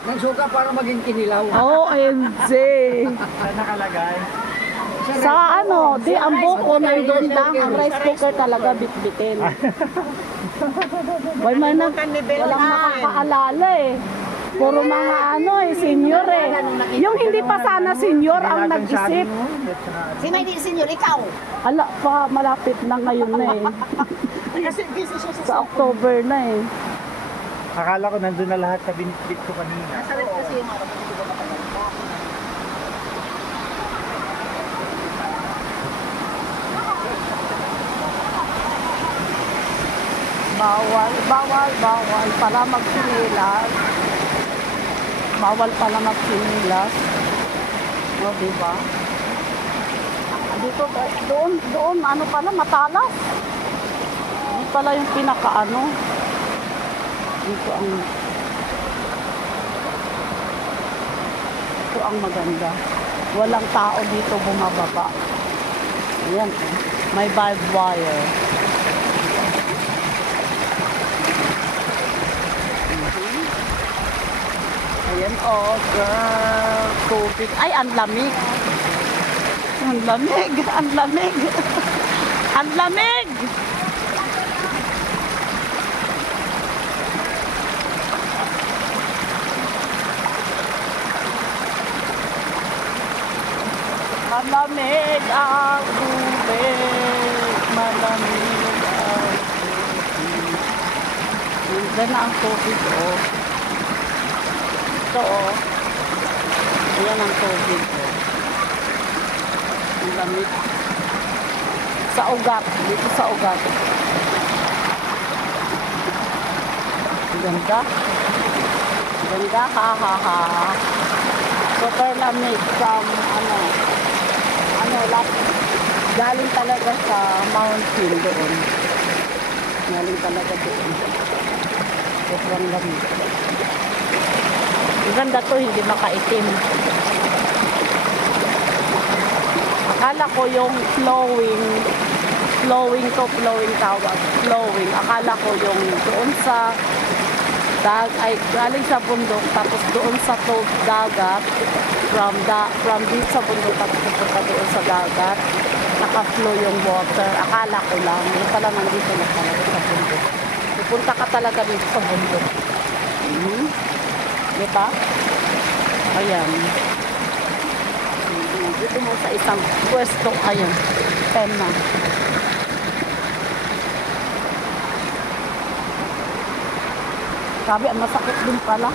ng suka para maging kinilaw. OMG. Saan nakalagay? Sa ano, di ang buko nandun lang. Ang rice cooker talaga bitbitin. May man walang nakakaalala eh. Puro mga ano eh, senior eh. Yung hindi pa sana senior ang nag-isip. Sino hindi senior? Ikaw? Ala pa, malapit na ngayon na eh. Kasi busy siya sa Sa October na eh. Akala ko nandun na lahat sa binitbit ko kanina. Nasa rin kasi yung araw. Bawal pala magsinilas. Bawal pala magsinilas. O, diba? Dito, doon, ano pala, matalas. Di pala yung pinakaano. Dito ang maganda. Walang tao dito bumababa. Ayan, may barbed wire. Ayan, oh, girl. Tubig. Ay, ang lamig. Ang lamig. Ang lamig. Ang lamig. Malamig ang tubig. Malamig ang tubig. Diyan na ang tubig, oh. Ito, oh. Ayan ang tubig, oh. Ang lamig. Sa ugat. Dito sa ugat. Ganda. Ganda, ha, ha, ha. Super lamig from, galing talaga sa mountain doon. Galing talaga doon. Sobrang lamig. Ganda to, hindi makaitim. Akala ko yung flowing tawag. Flowing. Akala ko yung doon sa galing sa bundok, tapos doon sa dagat, from dito sa bundok, tapos pupunta doon sa dagat, naka-flow yung water. Akala ko lang, yung pala nandito na talaga sa bundok. Pupunta ka talaga dito sa bundok. Diba? Ayan. Dito mo sa isang pwesto, ayan. Tema. Sabi, ang masakit din pala.